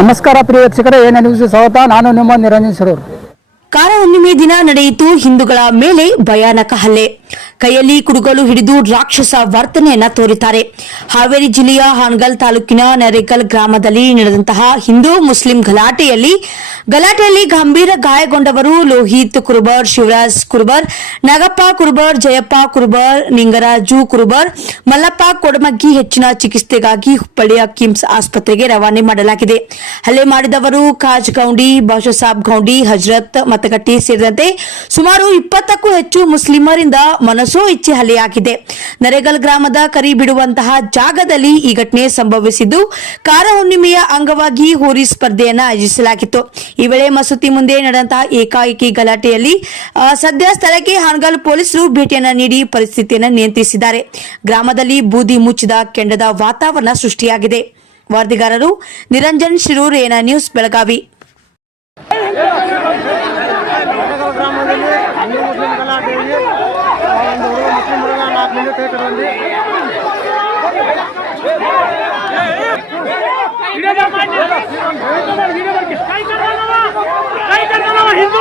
ನಮಸ್ಕಾರ ಪ್ರಿಯ ವೀಕ್ಷಕರೇ, ಎಎನ್ ನ್ಯೂಸ್ಗೆ ಸ್ವಾಗತ. ನಾನು ನಿಮ್ಮ ನಿರಂಜನ್ ಸರೂರ್. ಕಾರ ಹುಣ್ಣಿಮೆ ದಿನ ನಡೆಯಿತು ಹಿಂದೂಗಳ ಮೇಲೆ ಭಯಾನಕ ಹಲ್ಲೆ. ಕೈಯಲ್ಲಿ ಕುಡುಗೋಲು ಹಿಡಿದು ರಾಕ್ಷಸ ವರ್ತನೆಯನ್ನ ತೋರಿದ್ದಾರೆ. ಹಾವೇರಿ ಜಿಲ್ಲೆಯ ಹಾನಗಲ್ ತಾಲೂಕಿನ ನರೇಕಲ್ ಗ್ರಾಮದಲ್ಲಿ ನಡೆದಂತಹ ಹಿಂದೂ ಮುಸ್ಲಿಂ ಗಲಾಟೆಯಲ್ಲಿ ಗಂಭೀರ ಗಾಯಗೊಂಡವರು ಲೋಹಿತ್ ಕುರುಬರ್, ಶಿವರಾಜ್ ಕುರುಬರ್, ನಾಗಪ್ಪ ಕುರುಬರ್, ಜಯಪ್ಪ ಕುರುಬರ್, ನಿಂಗರಾಜು ಕುರುಬರ್, ಮಲ್ಲಪ್ಪ ಕೊಡಮಗ್ಗಿ ಹೆಚ್ಚಿನ ಚಿಕಿತ್ಸೆಗಾಗಿ ಹುಬ್ಬಳ್ಳಿಯ ಕಿಮ್ಸ್ ಆಸ್ಪತ್ರೆಗೆ ರವಾನೆ ಮಾಡಲಾಗಿದೆ. ಹಲ್ಲೆ ಮಾಡಿದವರು ಕಾಜ್ ಗೌಂಡಿ, ಬಾಷಾಸಾಬ್ ಗೌಂಡಿ, ಹಜರತ್ ಮತಗಟ್ಟಿ ಸೇರಿದಂತೆ ಸುಮಾರು 20ಕ್ಕೂ ಹೆಚ್ಚು ಮುಸ್ಲಿಮರಿಂದ ಮನಸೋ ಇಚ್ಛೆ ಹಲ್ಲೆಯಾಗಿದೆ. ನರೇಗಲ್ ಗ್ರಾಮದ ಕರಿ ಬಿಡುವಂತಹ ಜಾಗದಲ್ಲಿ ಈ ಘಟನೆ ಸಂಭವಿಸಿದ್ದು, ಕಾರ ಹುಣ್ಣಿಮೆಯ ಅಂಗವಾಗಿ ಹೋರಿ ಸ್ಪರ್ಧೆಯನ್ನ ಆಯೋಜಿಸಲಾಗಿತ್ತು. ಈ ವೇಳೆ ಮಸೂತಿ ಮುಂದೆ ನಡೆದಂತಹ ಏಕಾಏಕಿ ಗಲಾಟೆಯಲ್ಲಿ ಸದ್ಯ ಸ್ಥಳಕ್ಕೆ ಹಾನಗಲ್ ಪೊಲೀಸರು ಭೇಟಿಯನ್ನ ನೀಡಿ ಪರಿಸ್ಥಿತಿಯನ್ನು ನಿಯಂತ್ರಿಸಿದ್ದಾರೆ. ಗ್ರಾಮದಲ್ಲಿ ಬೂದಿ ಮುಚ್ಚಿದ ಕೆಂಡದ ವಾತಾವರಣ ಸೃಷ್ಟಿಯಾಗಿದೆ. ವರದಿಗಾರರು ನಿರಂಜನ್ ಶಿರೂರ್, ಎಎನ್ ನ್ಯೂಸ್, ಬೆಳಗಾವಿ. ಗ್ರಾಮದಲ್ಲಿ ಹಿಂದೂ ಮುಸ್ಲಿಂ ಗಲಾಟೆಯಲ್ಲಿ ಒಂದು ಹುಡುಗ ಮುಸ್ಲಿಂ ಹುಡುಗ 4 ಮಂದಿ ಕೈ ಕಡ್ಕೊಂಡಿ ಹಿಂದೂ